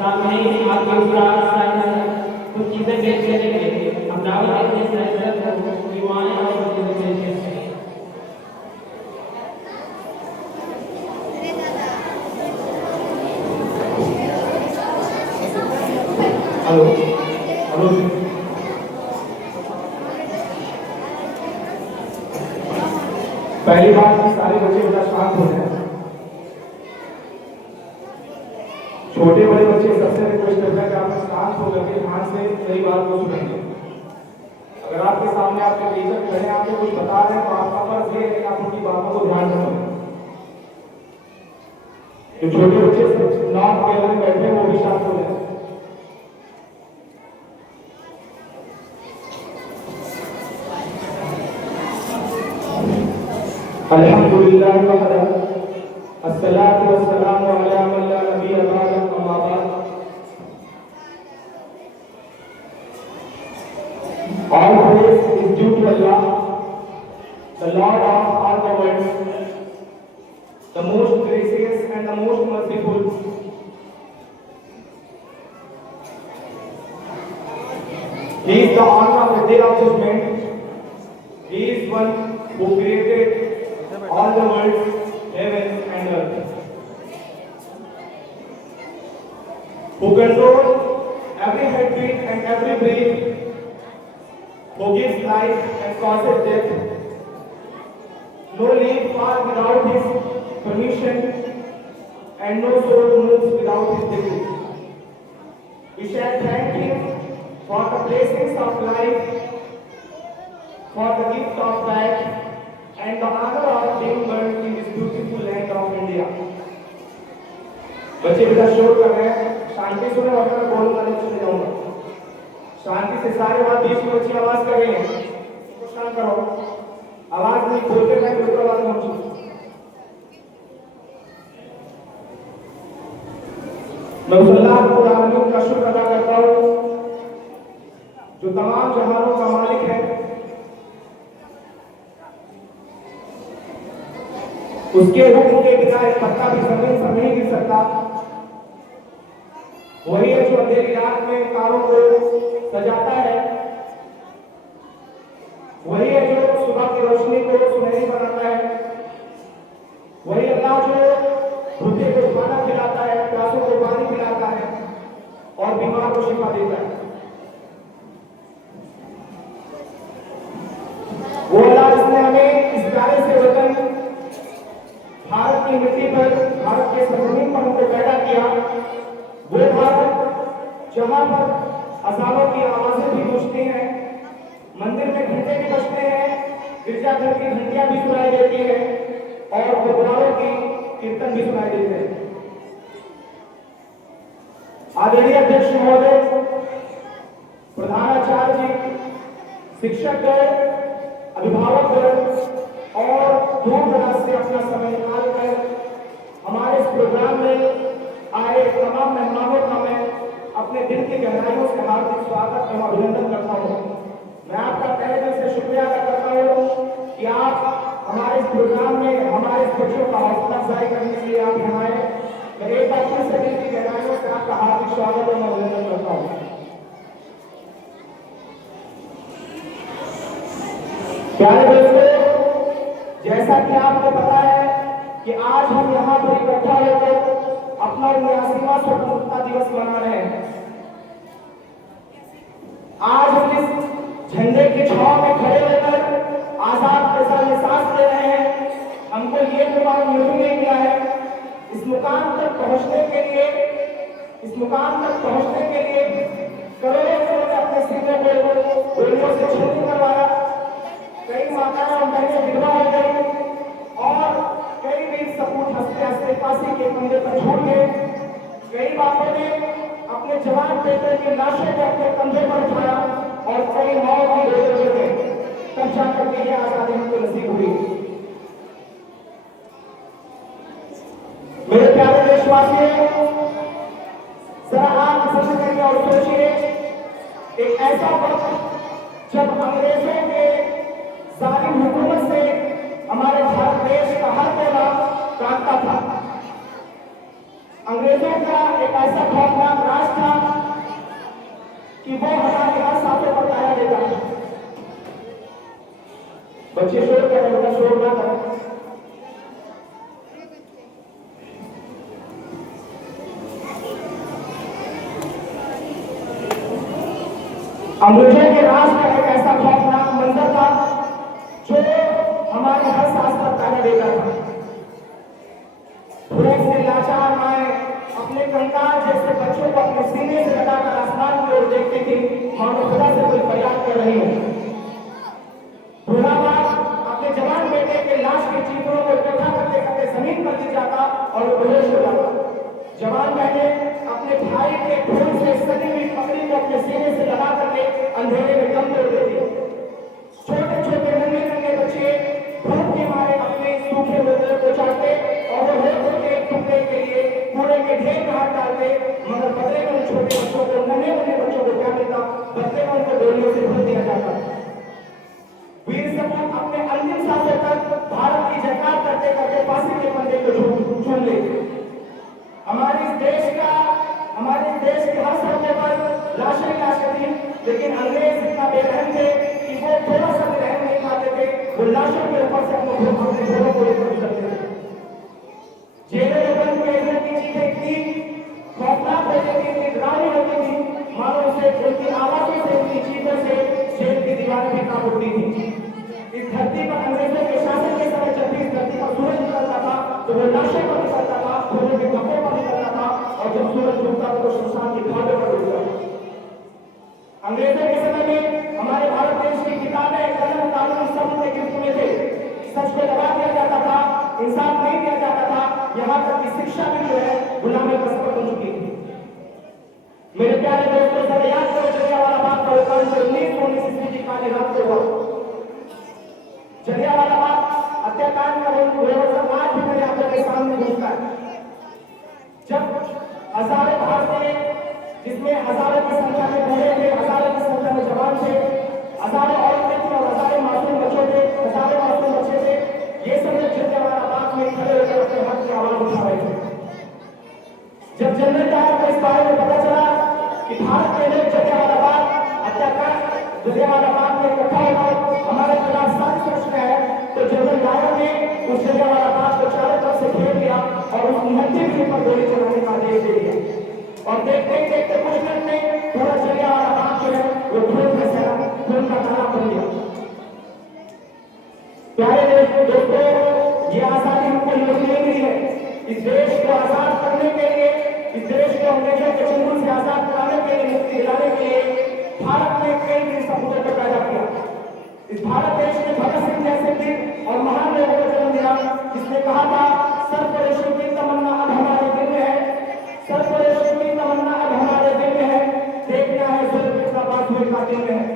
सामने आपके उस्ताद साइंस कुछ चीजें पेश करेंगे। हम दावत देते हैं साइंस को ईमान और चीजें पेश करते हैं। हेलो हेलो पहली बात कि सारे बच्चे बेटा शांत हो जाए। छोटे बड़े बच्चे सबसे रिक्वेस्ट करता है कि आप शांत हो करके ध्यान से मेरी बात को सुनेंगे। अगर आपके सामने आपके टीचर खड़े हैं, आपको कुछ बता रहे हैं तो आपका फर्ज ये है कि आप उनकी बातों को ध्यान से सुनें। जो छोटे बच्चे नॉन केयर में बैठे हैं वो भी शांत हो जाए। अल्हम्दुलिल्लाह वहदा अस्सलातु वस्सलामु अला मन ला नबिय्य बअद अम्मा बाद। All praise is due to Allah, the Lord of all the worlds, the most gracious and the most merciful. He is the honor of the day of judgment. He is one who created all the worlds, heaven and earth, who controls every heartbeat and every breath, who gives life and causes death. No leaf falls without his permission, and no soul moves without his decree. We shall thank him for the blessings of life, for the gift of life, and the honor of being born in this beautiful land of India. बच्चे बेटा शोर कर रहे हैं, शांति सुने और मैं बोलूंगा नहीं सुने जाऊंगा। शांति से सारे बात बीच में बच्चे आवाज कर रहे हैं, तो शांत करो। आवाज नहीं बोलते मैं बिल्कुल आवाज पहुंची। मैं उस अल्लाह रब्बुल आलमीन का शुक्र अदा करता हूँ जो तमाम जहानों का मालिक है। उसके हुक्म के बिना एक पत्ता भी जमीन पर नहीं गिर सकता। वही है जो अंधेरी रात में तारों को सजाता है। वही है जो सुबह की रोशनी को सुनहरी बनाता है। वही अल्लाह जो भूखे को खाना खिलाता है, प्यासों को पानी पिलाता है और बीमार को शिफा देता है। वो अल्लाह जिसने हमें इस प्यारे से वतन भारत की मिट्टी पर, भारत के सरजमीन पर हमको पैदा किया, वो भारत जहां पर अजानों की आवाजें भी गूंजती हैं, मंदिर में घंटे भी बजते हैं, गिरजाघर की घंटियां भी सुनाई देती हैं और गुरुद्वारों की कीर्तन भी सुनाई देते हैं। आदरणीय अध्यक्ष महोदय, प्रधानाचार्य जी, शिक्षकगण, अभिभावकगण और दूर दराज से अपना समय निकालकर हमारे इस प्रोग्राम में आए तमाम मेहमानों का मैं अपने दिल की गहराइयों से हार्दिक स्वागत एवं अभिनंदन करता हूँ। मैं आपका तहे दिल से शुक्रिया अदा करता हूँ कि आप हमारे इस प्रोग्राम में हमारे इस बच्चों का हौसला अफजाई करने के लिए आप यहाँ आए। मैं एक बार फिर से दिल की गहराइयों से आपका हार्दिक स्वागत एवं अभिनंदन करता हूँ। प्यारे दोस्तों, जैसा कि आपको पता है कि आज हम यहाँ पर इकट्ठा होकर अपना 79वां स्वतंत्रता दिवस मना रहे हैं। आज हम इस झंडे की छांव में खड़े होकर आजाद फैसल में सांस ले रहे हैं। हमको ये मुकाम यूं ही नहीं मिला है। इस मुकाम तक पहुंचने के लिए करोड़ों लोगों ने अपने सीनों को गोलियों से छूट करवाया। कई माताएं और बहनें विधवा हो गई और कई वीर सपूत हंसते हंसते फांसी के फंदे पर झूल गए। कई बापों ने अपने जवान बेटे की लाशों को अपने कंधे पर उठाया और कई मौत की रोते रोते तब जाकर के यह आजादी हमको नसीब हुई। मेरे प्यारे देशवासियों, जरा आप समझ करके और सोचिए, एक ऐसा वक्त जब अंग्रेजों के जालिम हुकूमत से हमारे भारत देश का हर कोना कांपता था। अंग्रेजों अंग्रेजों का एक ऐसा खौफनाक राज था कि वो हमारे हर सांसों पर पहरा देता था। बच्चे शोर कर रहे हैं, शोर ना करें। अंग्रेजों के राज का एक ऐसा खौफनाक मंजर था जो हमारे हर सांस पर पहरा देता था। भूख से लाचार माए अपने कंकाल जैसे बच्चों को अपने सीने से लगाकर आसमान की ओर देखती थी, मानो खुदा से कोई फरियाद कर रही हो। बूढ़ा बाप अपने जवान बेटे के लाश के चीथड़ों को इकट्ठा करते करते जमीन पर गिर जाता और वो बेहोश हो जाता। जवान बहनें अपने भाई के खून से सनी हुई पगड़ी को अपने सीने से लगा करके अंधेरे में दम तोड़ देती। छोटे छोटे नन्हे नन्हे बच्चे भूख के मारे अपने सूखे हुए गले को चाटते और वो होठों के एक टुकड़े के लिए कूड़े के ढेर में हाथ डालते, मगर बदले में उन छोटे बच्चों को, नन्हे नन्हे बच्चों को क्या मिलता? बदले में उनको गोलियों से भर दिया जाता। वीर सपूत अपने अंतिम सांसों तक भारत की जयकार करते करते फांसी के फंदे को चूम लेते। हमारे इस देश के हर सड़कों पर लाशें लाशें थी, लेकिन अंग्रेज इतना बेरहम थे कि वो थोड़ा सा भी रहम नहीं खाते थे। वो लाशों के ऊपर से अपने घोड़ों को लेकर गुजरते थे। जेलों में बंद कैदियों की चीखें इतनी खौफनाक होती थी, इतनी डरावनी होती थी, मानो उसे उनकी आवाज़ों से, उनकी चीखों से जेल की दीवारें भी कांप उठती थी। इस धरती पर अंग्रेजों के शासन के समय जब भी इस धरती पर सूरज निकलता था तो वो लाशों पर निकलता था, खून के कपड़ों पर निकलता था, और जब सूरज डूबता था तो शमशान की घाटों पर डूबता था। अंग्रेजों के समय में हमारे भारत देश की किताबें, कलम, कानून सब उनके गिरफ्त में थे। सच को दबा दिया जाता था, इंसाफ नहीं दिया जाता था, यहाँ तक कि शिक्षा भी जो है गुलामी का सबक बन चुकी थी। मेरे प्यारे दोस्तों, जरा याद करो जलियांवाला बाग का हुकम जो 1919 ईस्वी की काली रात को हुआ। जलियांवाला बाग हत्याकांड का विरोध आज भी मेरे आंखों के सामने घूमता है। जब हजारों भारतीय, जिसमें हजारों की संख्या में बूढ़े थे, हजारों की संख्या में जवान थे, हजारों औरतें थी और हजारों मासूम बच्चों थे, हजारों मासूम बच्चे थे, ये सब लोग जलियांवाला बाग में खड़े होकर अपने हक की आवाज उठा रहे थे। जब जनरल डायर को इस बारे में पता चला कि भारत के लोग जलियांवाला बाग हत्याकांड, जलियांवाला बाग में इकट्ठा होकर हमारे खिलाफ साजिश रच रहे हैं, तो जनरल डायर ने उस जलियांवाला बाग को चारों तरफ से घेर लिया और उस निहत्थे के ऊपर गोली चलाने का आदेश दे दिया। और देखते ही देखते कुछ मिनट में पूरा जलियांवाला बाग जो है वो खून का तालाब बन गया। प्यारे दोस्तों, ये आजादी हमको नहीं मिली है। इस देश को आजाद करने के लिए, इस देश को अंग्रेजों के चंगुल से आजाद कराने के लिए, मुक्ति दिलाने के लिए भारत ने कई वीर सपूतों को पैदा किया। इस भारत देश में भगत सिंह जैसे वीर और महान लोगों को जन्म दिया, जिसने कहा था सर्वरेशों की तमन्ना अब हमारे दिल में है, सर्वरेशों की तमन्ना अब हमारे दिल में है, देखना है जुल्म कितना बात हुए का दिल में है।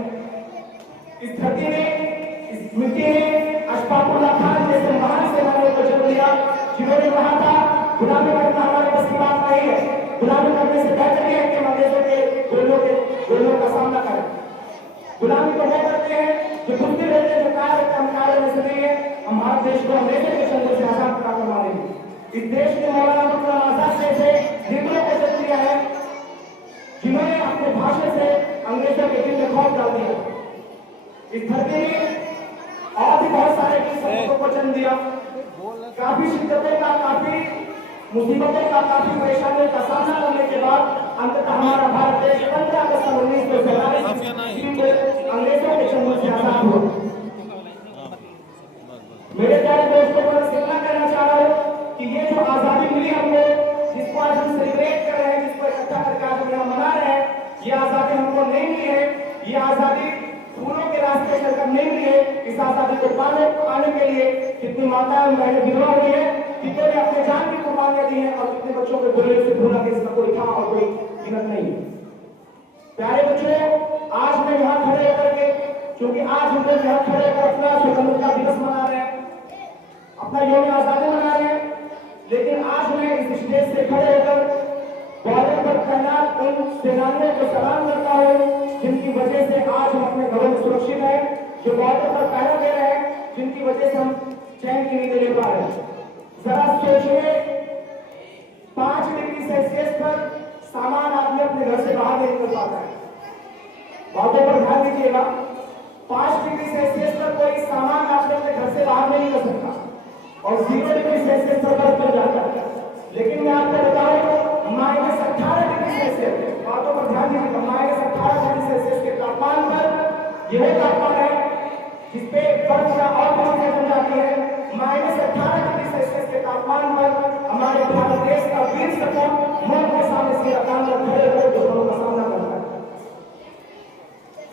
इस धरती ने, इस मिट्टी ने अशफाक उल्लाह खान जैसे महान सेनानियों को जन्म दिया, जिन्होंने कहा था गुलामी करना हमारे बस की बात नहीं है, गुलामी करने से बेहतर है कि हम अंग्रेजों के गोलियों का सामना करें। गुलामी तो वो करते हैं जो बुद्धि रहते हैं, जो कार्य में से नहीं है। हम भारत देश को अंग्रेजों के चंगुल से आजाद कराकर मारेंगे। इस देश ने मौलाना अबुल कलाम आजाद जैसे लीडरों को जन्म दिया है, जिन्होंने अपने भाषण से अंग्रेजों के दिल में खौफ डाल दिया। इस धरती ने और भी बहुत सारे सपूतों को जन्म दिया। काफी शिद्दतों का, काफी मुसीबतों का, काफी परेशानियों का सामना करने के बाद अंततः हमारा भारत देश 15 अगस्त 1947 अंग्रेजों के चंगुल से आजाद हुआ। मेरे प्यारे दोस्तों, मैं इतना कहना चाह रहा हूँ कि ये जो आजादी मिली हमको, जिसको आज हम सेलिब्रेट कर रहे हैं, जिसको इकट्ठा करके आज हम यहाँ मना रहे हैं, ये आजादी हमको नहीं मिली है। ये आजादी फूलों के रास्ते चलकर नहीं मिली है। इस आजादी को पाने के लिए कितनी माताएं बहनें विधवा हुई है, कितने ने अपने जान की कुर्बानियां दी हैं, और कितने बच्चों को गोलियों से भूना कि इसका कोई था और कोई गिनत नहीं। प्यारे बच्चों, आज मैं यहाँ खड़े होकर के, क्योंकि आज हम लोग यहाँ खड़े होकर अपना स्वतंत्रता दिवस मना रहे हैं, अपना यौम आजादी मना रहे हैं, लेकिन आज मैं इस स्टेज से खड़े होकर बॉर्डर पर तैनात उन सेनानियों को सलाम करता हूँ, जिनकी वजह से आज हम अपने घरों में सुरक्षित हैं, जो बॉर्डर पर पहरा दे रहे हैं, जिनकी वजह से हम चैन की नींद ले पा रहे हैं। जरा सोचिए, 5 डिग्री सेल्सियस पाता है। बातों पर ध्यान दीजिएगा। 5 डिग्री सेल्सियस तक कोई सामान आप लोग घर से बाहर नहीं कर सकता और 0 डिग्री सेल्सियस पर बर्फ बन जाता है। लेकिन मैं आपको बताऊं -18 डिग्री सेल्सियस, बातों पर ध्यान दीजिएगा, -18 डिग्री सेल्सियस के तापमान पर यह तापमान है जिसपे बर्फ या और भी चीजें बन जाती है। -18 डिग्री सेल्सियस के तापमान पर हमारे भारत देश का वीर सपूत मौत के सामने सिर तान कर खड़े होकर दुश्मनों का सामना करता है।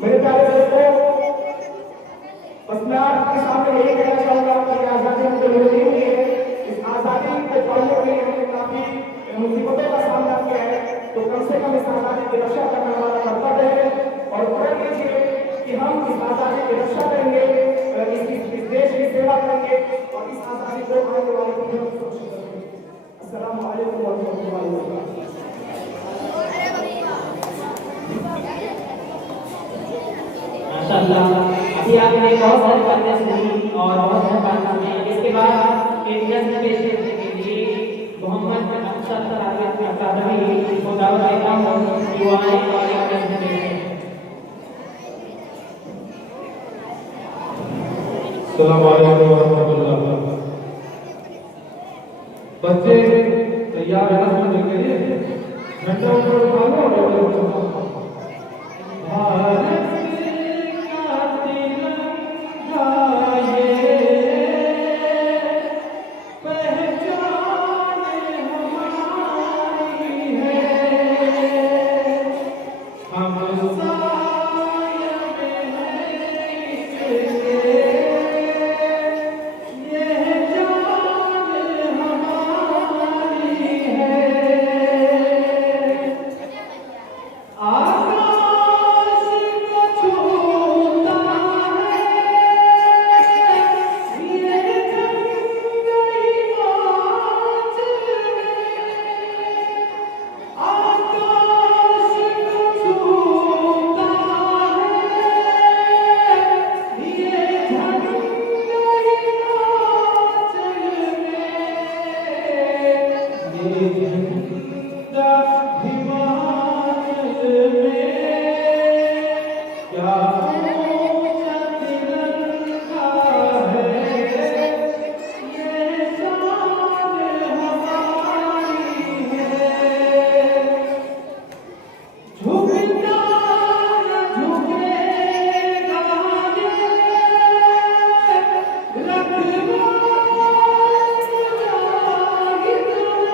मेरे प्यारे दोस्तों, बस मैं आपके सामने यही कहना चाहूंगा कि आजादी हमको मिली हुई है। इस आजादी को पाने के लिए हमने काफी मुसीबतों का सामना किया है, तो कम से कम इस आजादी की रक्षा करना हमारा कर्तव्य है। और प्रण लीजिए कि हम इस आजादी की रक्षा करेंगे, इस देश की सेवा करेंगे और इस आजादी को आने वाली पीढ़ियों को सुरक्षित करेंगे। अस्सलाम वालेकुम व रहमतुल्लाहि व बरकातहू। माशाअल्लाह, अभी आपने बहुत सारी बातें सुनी और बहुत सारी बातें सुनी। इसके बाद इंडियन पेश करने के लिए मोहम्मद अफसर अकादमी को दावत देता हूँ युवाएं और इंडियन पेश। अस्सलाम वालेकुम व रहमतुल्लाह। बच्चे तैयार है सुनने के लिए? घंटा ऊपर उठा लो और भारत का तिरंगा ये पहचान हमारी है, हम साया में हैं इसके, यह जान हमारी है। आकाश को छूता है ये गंगई आंचल में, आकाश को छूता है ये गंगई आंचल में, ये झंडा हिमाचल में क्या ऊंचा तिरंगा है, ये शान हमारी है। झुकना न झुकेगा ये रखवाला मुजाहिद में,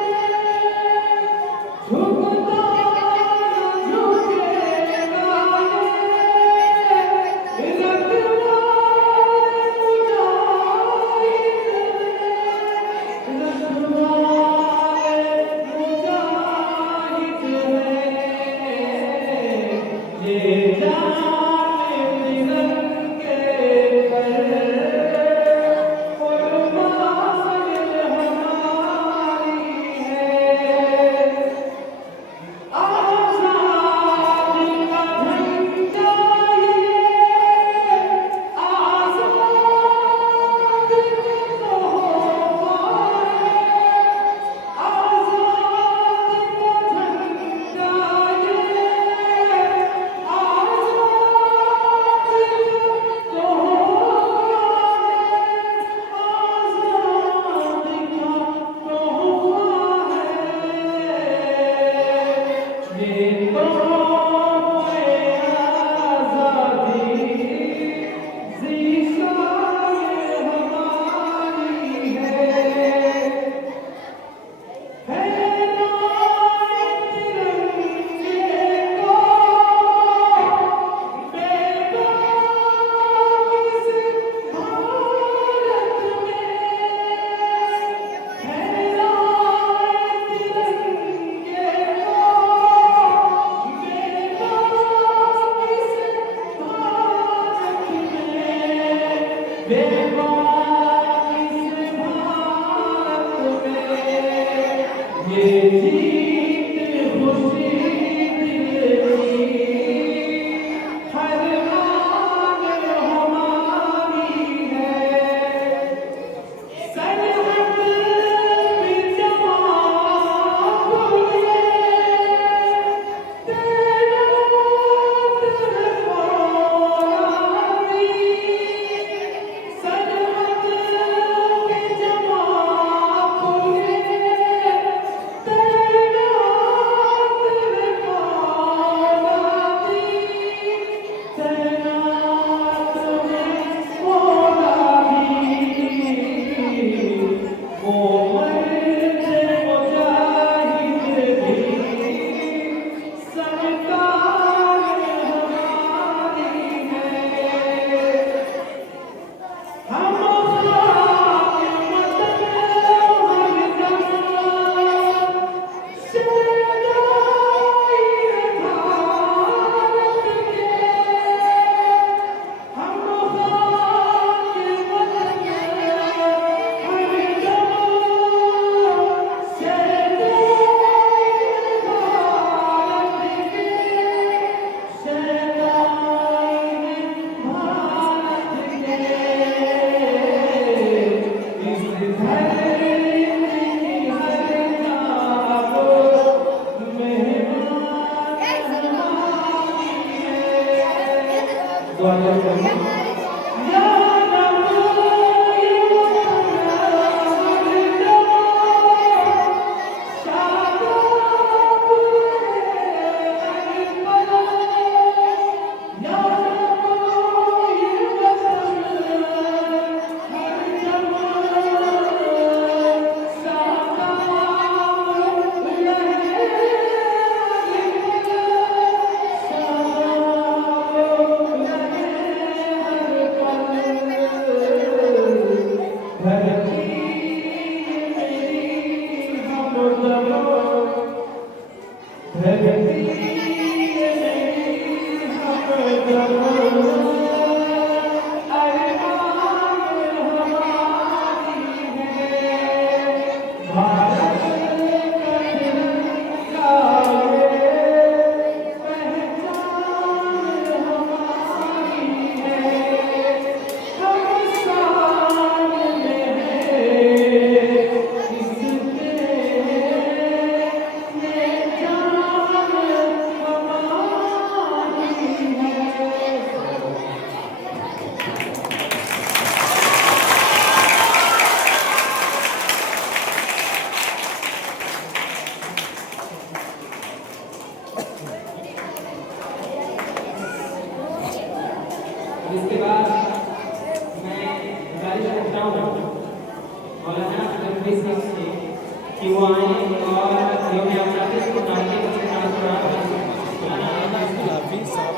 झुकना न झुकेगा ये रखवाला मुजाहिद में, मुजाहिद में, ये जान तिरंगे पर कुर्बान हमारी है। आजादी का झंडा ये आजाद तोहफा है, आजादी का झंडा ये आजाद दुआ करेंगे। इसके बाद मैं गुजारिश करता हूँ मौलाना रणवीर सिंह से कि वो आए और जो मैं अपना को डालने के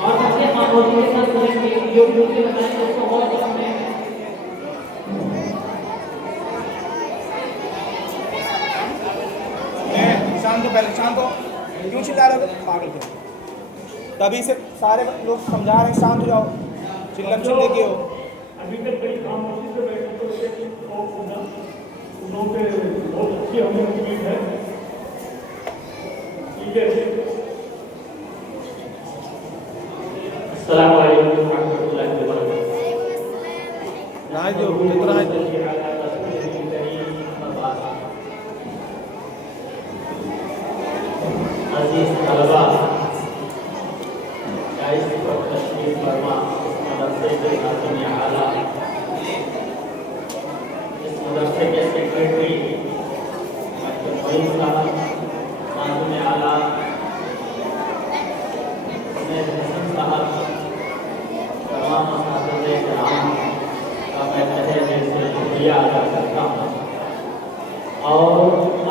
और सबसे खामोशी के साथ सुनेंगे जो मुझे बताएं उसको बहुत पसंद है। शांत हो, पहले शांत हो। क्यों चिल्ला रहे हो पागल को? तभी से सारे लोग समझा रहे हैं शांत हो जाओ, चिल्लम चिल्ले के हो। अभी तक बड़ी खामोशी से बैठे तो सुना उन लोगों पे बहुत अच्छी हमें उम्मीद है। ठीक है, अस्सलाम वालेकुम रहमतुल्लाहि व बरकातहू। राज जो कितना है अजीज तलबा चाइस पर तशरीफ फरमा मदरसे के खातिन आला इस मदरसे के सेक्रेटरी वहीद साहब खातिन आला हसन साहब तमाम असातिज़े किराम का मैं तहे दिल से शुक्रिया अदा करता हूँ। और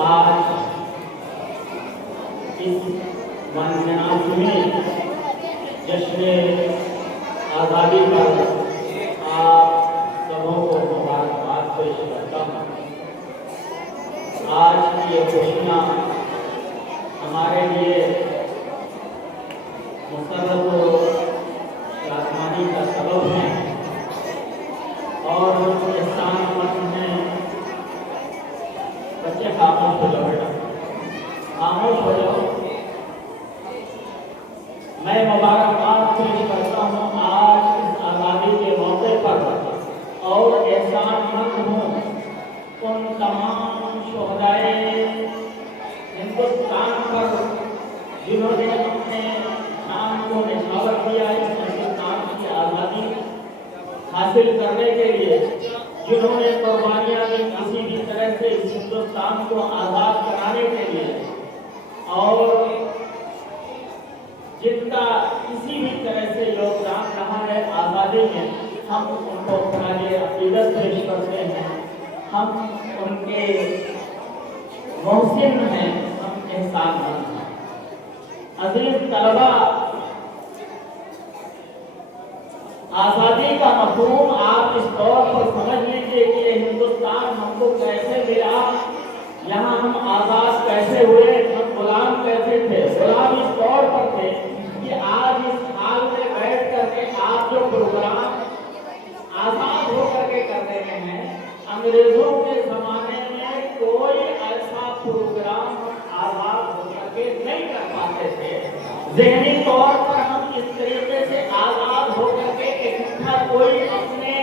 आज इस मननाज़िमी जश्न आज़ादी पर आप सबों को मुबारकबाद पेश करता हूँ। आज की ये खुशियाँ हमारे लिए मुसर्रत आसमानी का सबब है और एहसानमंद हैं। बच्चे खामोश हो जाओ, बेटा खामोश हो जाओ। मैं मुबारकबाद पेश करता हूँ आज इस आज़ादी के मौके पर और एहसानमंद हूँ उन तमाम शोहदाए हिंदुस्तान पर जिन्होंने अपने नाम को निछावर किया इस हिंदुस्तान की आज़ादी हासिल करने के लिए, जिन्होंने कुर्बानियाँ दी किसी भी तरह से इस हिंदुस्तान को आज़ाद कराने के लिए, और जिनका किसी भी तरह से योगदान रहा है आज़ादी में, हम उनको खराजे अक़ीदत पेश करते हैं। हम उनके मोहसिन हैं, हम एहसानमंद हैं। अज़ीज़ तलबा, आज़ादी का मफ़हूम आप इस तौर पर समझ लीजिए कि ये हिंदुस्तान हमको कैसे मिला, यहाँ हम आज़ाद कैसे हुए, हम गुलाम कैसे थे। गुलाम इस तौर पर थे कि आज इस हाल में बैठ करके आप जो प्रोग्राम आज़ाद होकर के कर रहे हैं, अंग्रेजों के ज़माने में कोई ऐसा प्रोग्राम आज़ाद होकर के नहीं कर पाते थे। ज़हनी तौर पर हम इस तरीके से आज़ाद होकर के इकट्ठा कोई अपने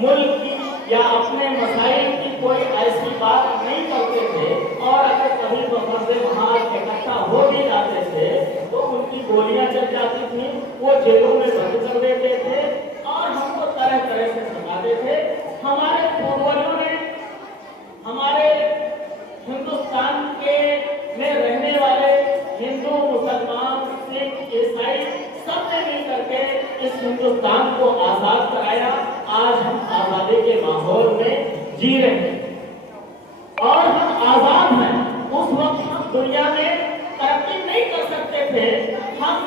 मुल्क की या अपने मसाइल की कोई ऐसी बात नहीं करते थे, और अगर कभी मर्द वहाँ इकट्ठा हो भी जाते थे तो उनकी गोलियां चल जाती थी, वो जेलों में बंद कर देते थे, हमारे पूर्वजों ने हमारे हिंदुस्तान के में रहने वाले हिंदू, मुसलमान, सिख, ईसाई सबने मिल करके इस हिंदुस्तान को आजाद कराया। आज हम आजादी के माहौल में जी रहे हैं और हम आजाद हैं। उस वक्त हम दुनिया में तरक्की नहीं कर सकते थे, हम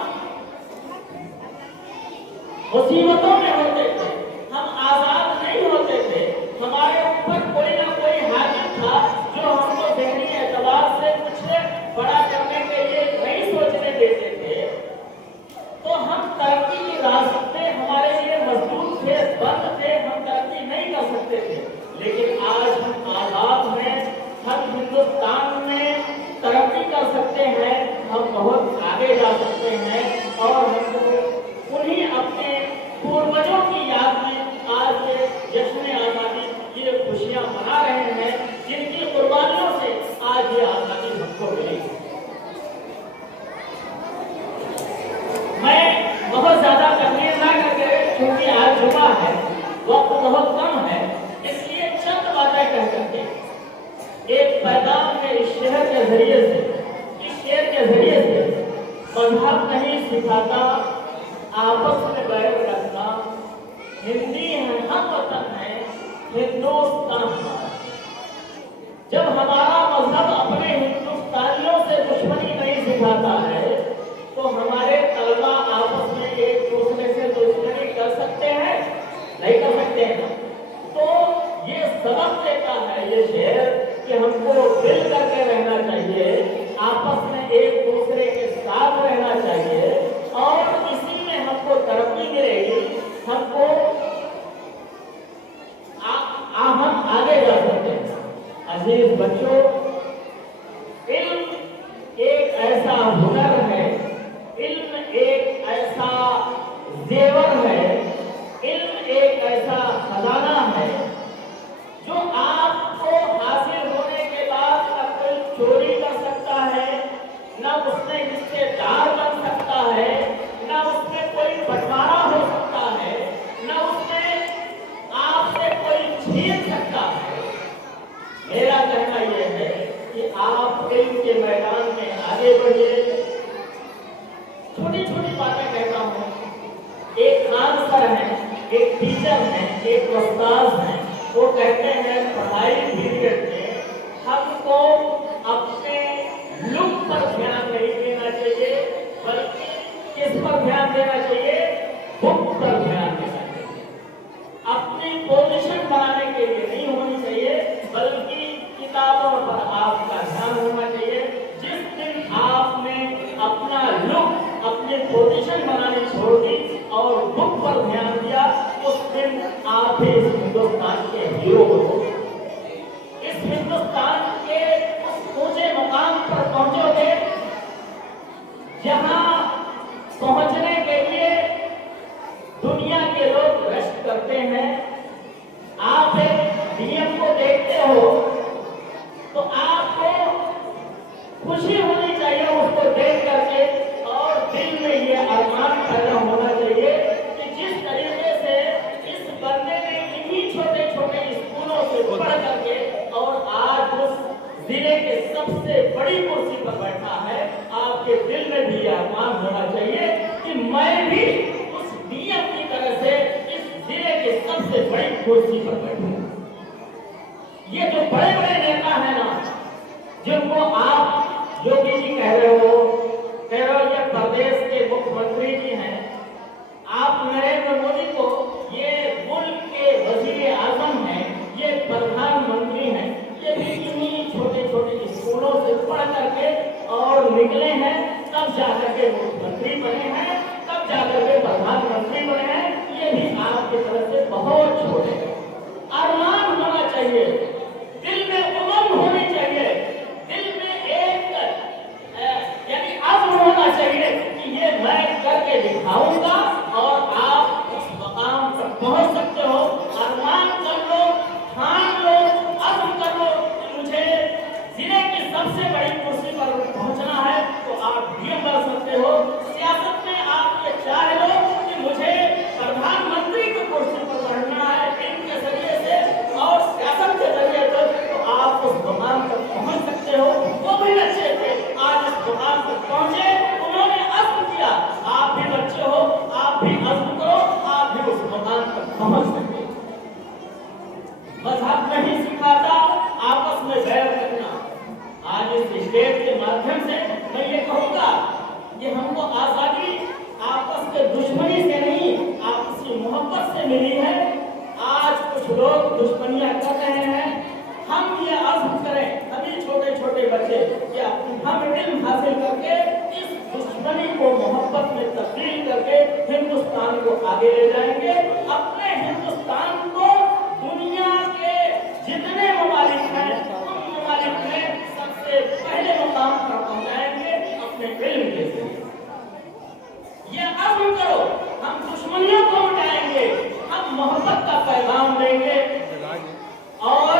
मुसीबतों में होते थे, हम आजाद नहीं होते थे। हमारे ऊपर कोई ना कोई हाकिम था जो हमको ज़हनी एतबार से कुछ बड़ा करने के लिए नहीं सोचने देते थे। तो हम तरक्की की रास्ते हमारे लिए मजबूत थे, बंद थे, हम तरक्की नहीं कर सकते थे। लेकिन आज हम आजाद हैं, हम हिंदुस्तान में तरक्की कर सकते हैं, हम बहुत आगे जा सकते हैं और हमको उन्हीं अपने पूर्वजों की याद में आज ये जश्न आजादी, ये खुशियां मना रहे हैं, जिनकी कुर्बानियों से आज ये आजादी हमको मिली। मैं बहुत ज्यादा तकलीफ ना करके, क्योंकि आज जुमा है, वक्त बहुत कम है, इसलिए चंद बातें कह करके एक पैगाम में इस शहर के जरिए से, इस शेर के जरिए से मजहब नहीं सिखाता आपस में बैर रखना, हिंदी है, हम वतन है, हिंदुस्तान हमारा। जब हमारा मजहब अपने हिंदुस्तानियों से दुश्मनी नहीं सिखाता है, तो हमारे तलबा आपस में एक दूसरे से दुश्मनी कर सकते हैं? नहीं कर सकते हैं। तो ये सबक देता है ये शेर कि हमको मिल करके रहना चाहिए, आपस में एक दूसरे के साथ रहना चाहिए और इसी में हमको तरक्की मिलेगी, हमको हम आगे जा सकते हैं। अजीज बच्चों, इल्म एक ऐसा हुनर है, इल्म एक ऐसा जेवर है, इल्म एक ऐसा खजाना है जो आपको हासिल होने के बाद न कोई चोरी कर सकता है, न उसमें हिस्सेदार बन सकता है, न उसमें कोई बंटवारा हो सकता है, न उसमें आपसे कोई छीन सकता है। मेरा कहना यह है कि आप इल्म के मैदान में आगे बढ़िए। छोटी छोटी बातें कहता हूँ। एक खान सर हैं, एक टीचर हैं, एक उस्ताद हैं, वो कहते हैं पढ़ाई पीरियड में हमको अपने लुक पर ध्यान नहीं देना चाहिए, बल्कि किस पर ध्यान देना चाहिए? बुक पर ध्यान देना चाहिए। अपनी पोजीशन बनाने के लिए नहीं होनी चाहिए, बल्कि किताबों पर आपका ध्यान होना चाहिए। जिस दिन आपने अपना लुक, अपनी पोजीशन बनानी छोड़ दी और बुक पर ध्यान दिया, उस दिन आप इस हिंदुस्तान के हीरो हो। इस हिंदुस्तान के उस ऊंचे मुकाम पर पहुंचोगे जहां पहुंचने के लिए दुनिया के लोग रेस्ट करते हैं। आप एक डीएम को देखते हो तो आपको खुशी होनी चाहिए उसको देख करके, और दिल में ये अरमान पैदा होना चाहिए कि जिस तरीके से इस बंदे ने इन्हीं छोटे छोटे स्कूलों से पढ़ करके और आज उस जिले के सबसे बड़ी कुर्सी पर बैठा है, आपके दिल में भी ये अरमान होना चाहिए कि मैं भी उस डीएम की तरह से इस जिले के सबसे बड़ी कुर्सी पर बैठूं। ये जो बड़े बड़े नेता हैं ना, जिनको आप योगी जी कह रहे हो, ये प्रदेश के मुख्यमंत्री जी हैं, आप नरेंद्र मोदी को, ये मुल्क के वजीर आजम हैं, ये प्रधानमंत्री हैं, ये भी इन्हीं छोटे छोटे स्कूलों से पढ़ करके और निकले हैं, तब जाकर के मुख्यमंत्री बने हैं, तब जाकर के प्रधानमंत्री बने हैं। ये भी आपकी तरफ से बहुत छोटे हैं। अरमान होना चाहिए, दिल में उमंग होनी चाहिए, दिल में एक यानी अज़्म होना चाहिए कि ये मैं करके दिखाऊंगा, और आप उस मकाम पर पहुंच सकते हो। अरमान कर लो, ठान लो, अज़्म कर लो कि मुझे जिले की सबसे बड़ी कुर्सी पर पहुंचना है, तो आप डीएम बन सकते हो। सियासत में आप ये चाह लो कि मुझे प्रधानमंत्री की कुर्सी पर बैठना है, इनके जरिए से आजादी आपस के दुश्मनी से नहीं, आपसी मोहब्बत से मिली है। आज कुछ लोग दुश्मनियां कर रहे हैं। हम ये अज़्म करें, अभी छोटे छोटे बच्चे, क्या हम इल्म हासिल करके इस दुश्मनी को मोहब्बत में तब्दील करके हिंदुस्तान को आगे ले जाएंगे। अपने हिंदुस्तान को दुनिया के जितने ममालिक हैं उन ममालिक में सबसे पहले मुकाम पर पहुंचाएंगे अपने इल्म के जरिए। ये अज़्म करो, हम दुश्मनियों को मिटाएंगे, हम मोहब्बत का पैगाम देंगे। और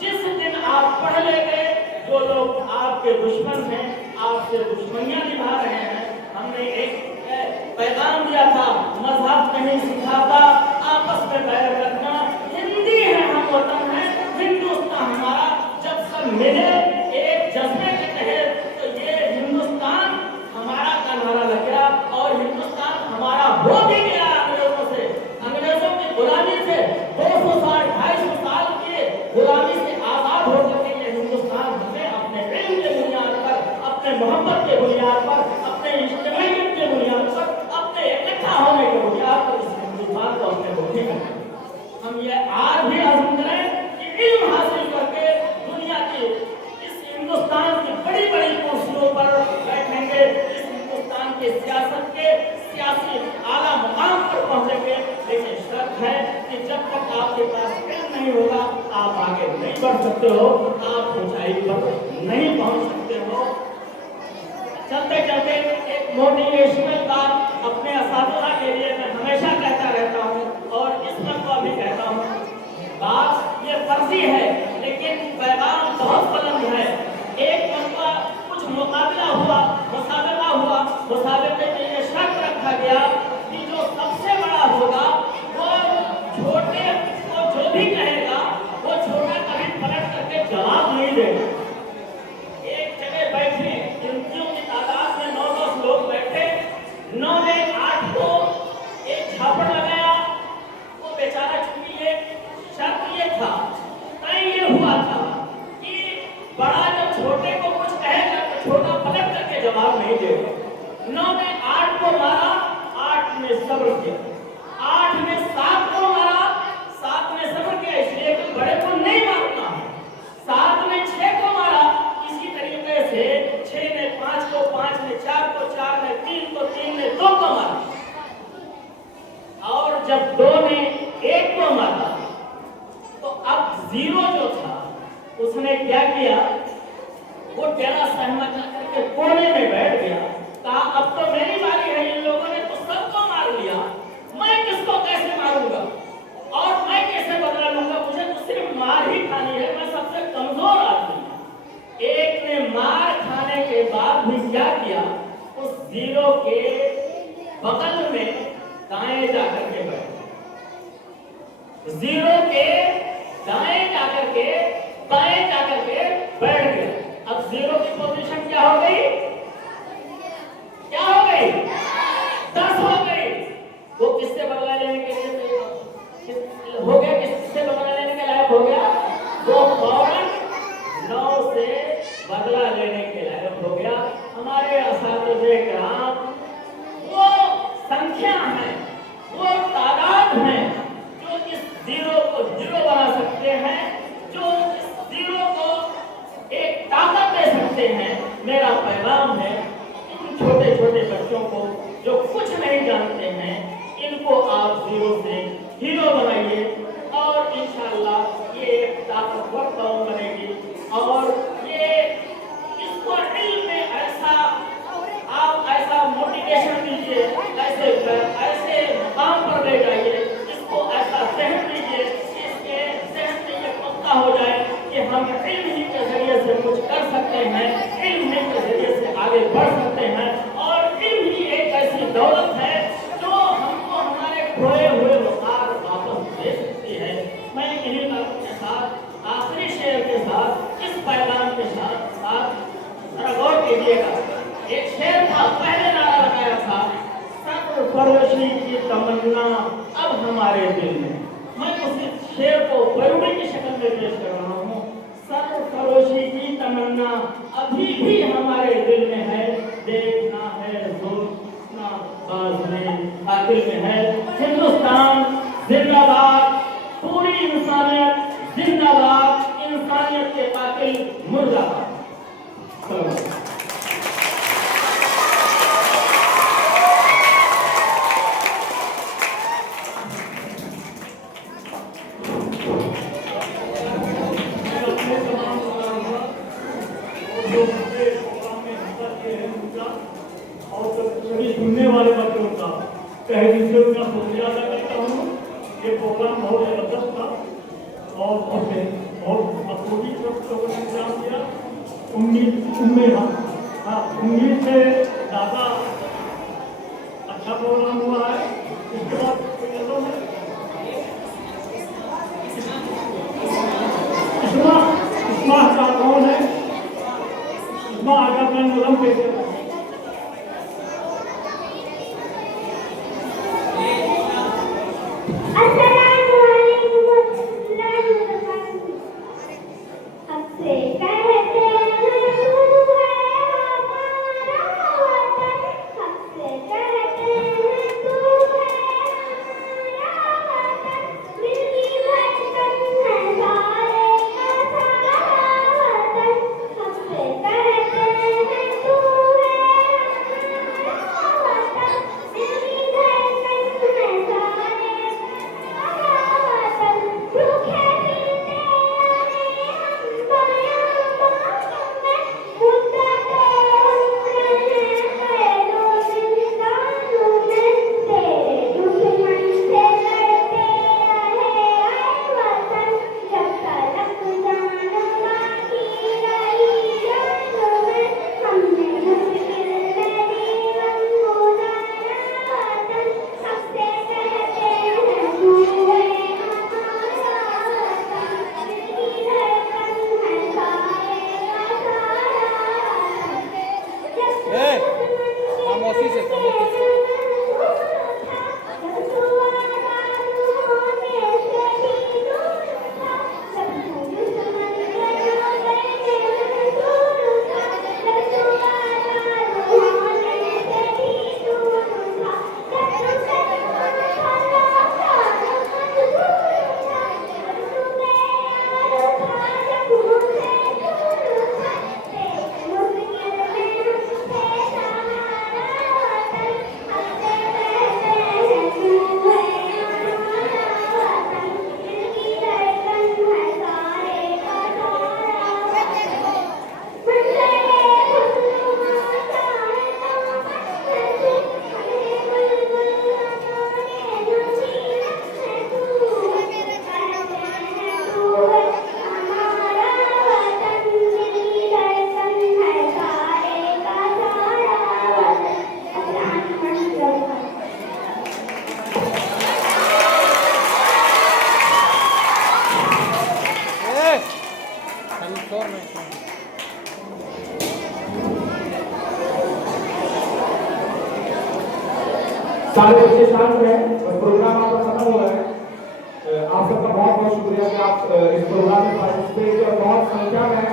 जिस दिन आप पढ़ लेंगे, जो लोग आपके दुश्मन हैं, आपसे दुश्मनियां निभा रहे हैं, हमने एक पैगाम दिया था, मजहब नहीं सिखाता, आपस में बैर रखना, हिंदी है, हम वतन है, हिंदुस्तान हमारा। जब सब मिले एक जज्बे के तहत, तो ये हिंदुस्तान हमारा का नारा लग गया और हिंदुस्तान हमारा हो भी गया। अंग्रेजों से, अंग्रेजों की गुलामी से 200 साल 250 साल की गुलामी से आजाद हो सके ये हिंदुस्तान हमें अपने इल्म के बुनियाद पर, अपने मोहब्बत के बुनियाद पर, अपने इज्तिमाइयत के बुनियाद पर, अपने इकट्ठा होने के बुनियाद पर इस हिंदुस्तान को अपने मुट्ठी में हम ये आज भी अज़्म करें कि इल्म हासिल करके दुनिया की इस हिंदुस्तान की बड़ी बड़ी कुर्सियों पर बैठेंगे, इस हिंदुस्तान के सियासत के सियासी आला मुकाम पर पहुंचेंगे। लेकिन शर्त है कि जब तक आपके पास इल्म नहीं होगा, आप आगे नहीं बढ़ सकते हो, आप ऊंचाई पर नहीं पहुंच सकते हो। चलते चलते एक मोटिवेशनल बात अपने असातिज़ा के लिए मैं हमेशा कहता रहता हूँ और इस मरतबा भी कहता हूँ। बात ये फर्जी है लेकिन पैगाम बहुत बुलंद है। एक मरतबा कुछ मुकाबला हुआ, मुसाबके में ये शर्त रखा गया कि जो सबसे बड़ा होगा वो छोटे को जो भी कहेगा वो छोटा कभी पलट करके जवाब नहीं देगा। एक जगह बैठे, गिनतियों की तादाद में 9-10 लोग बैठे, 9 ने 8 को एक झापड़ लगाया। वो बेचारा, चूंकि ये शर्त ये था, तय ये हुआ था कि बड़ा जब छोटे को कुछ कहेगा तो छोटा पलट करके जवाब नहीं देगा। 9 ने 8 को मारा, 8 ने सब्र किया, 8 ने 7 को मारा, 7 ने सब्र किया, इसलिए कि बड़े को नहीं मारना है। 7 ने 6 को मारा, इसी तरीके से 6 ने 5 को, 5 ने 4 को, 4 ने 3 को, 3 ने 2 को मारा। और जब 2 ने 1 को मारा तो अब 0 जो था उसने क्या किया, वो टेढ़ा सहमत करके कोने में बैठ गया। कहा अब तो मेरी बारी है, इन लोगों ने तो सबको मार लिया, मैं किसको कैसे मारूंगा और मैं कैसे बदला लूंगा, मुझे तो सिर्फ मार ही खानी है, मैं सबसे कमजोर आदमी। एक ने मार खाने के बाद भी क्या किया, उस 0 के बगल में दाएं जाकर के बैठ, 0 के दाएं जाकर के बाएं जाकर के बैठ गया। अब 0 की पोजीशन क्या हो गई, क्या हो गई, 10 हो गई। वो किससे बदला लेने के लिए हो गया, किससे बदला लेने के लायक हो गया, वो फौरन 9 से बदला लेने के लायक हो गया। हमारे असातिज़े किराम वो संख्या है, वो तादाद है जो इस 0 को 0 बना सकते हैं, जो इस 0 को एक ताकत दे सकते हैं। मेरा पैगाम है इन छोटे छोटे बच्चों को जो कुछ नहीं जानते हैं, इनको आप 0 से हीरो बनाइए और इंशाअल्लाह ये एक ताकतवर कौम बनेगी। और ये इसको इल्म में ऐसा आप ऐसा मोटिवेशन दीजिए, ऐसे मुकाम पर ले जाइए, इसको ऐसा सहन दीजिए, इसके सहन में ये पक्का हो जाए कि हम इल्म ही के जरिए से कुछ कर सकते हैं, इल्म ही के जरिए से आगे बढ़ सकते हैं। और इल्म ही एक ऐसी दौलत है जो हमको हमारे खोए हुए वकार वापस दे सकती है। मैं इन्हीं बातों के साथ, आखिरी शेर के साथ, इस पैगाम के साथ जरा गौर कीजिएगा। एक शेर था, पहले नारा लगाया था, सब्र फरोशी पास में कातिल में है। हिंदुस्तान जिंदाबाद, पूरी इंसानियत जिंदाबाद, इंसानियत के कातिल मुर्दाबाद। सभी सुनने वाले बच्चों का तहे दिल से उनका शुक्रिया अदा करता हूँ। ये प्रोग्राम बहुत जबरदस्त था और बहुत अपूर्वी लोगों ने इंतजाम किया। उम्मीद से ज़्यादा अच्छा प्रोग्राम हुआ है। इसके बाद इस्मा का कौन है? इस्मा आगा अपना कलम पेश कर। सारे बच्चे शांत हैं और प्रोग्राम आपका खत्म हो रहा है। आप सबका बहुत बहुत शुक्रिया कि आप इस प्रोग्राम में पार्टिसिपेट किए और बहुत संख्या में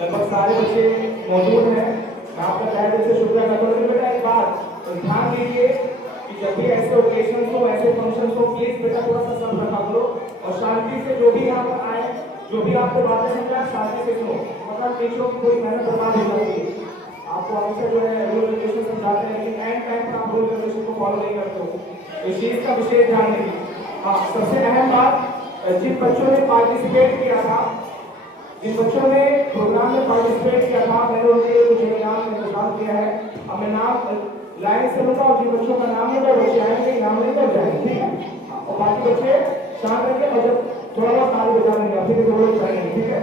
लगभग सारे बच्चे मौजूद हैं। मैं आपका तहे दिल से शुक्रिया करता हूँ। बेटा एक बात ध्यान दीजिए कि जब भी ऐसे ओकेजन हो, ऐसे फंक्शन हो, प्लीज बेटा थोड़ा सा सब्र रखा करो और शांति से जो भी यहाँ पर आए, जो भी आपको बातें समझाए शांति से सुनो। मतलब टीचरों की कोई मेहनत बर्बाद हो जाती है। आपको हमेशा जो है रूल रेगुलेशन समझाते हैं लेकिन एंड टाइम पर आप रूल रेगुलेशन को फॉलो नहीं करते हो। इस चीज का विशेष ध्यान दीजिए। हाँ, सबसे अहम बात, जिन बच्चों ने पार्टिसिपेट किया था, जिन बच्चों ने प्रोग्राम में पार्टिसिपेट किया था, मैंने उनके लिए कुछ इनाम इंतजाम किया है। अब मैं नाम लाइन से लूंगा और जिन बच्चों का नाम होगा बच्चे आएंगे, नाम लेकर जाएंगे, ठीक है। और बाकी बच्चे शांत रहेंगे और जब थोड़ा बहुत ताली बजा लेंगे, फिर वो लोग जाएंगे, ठीक है।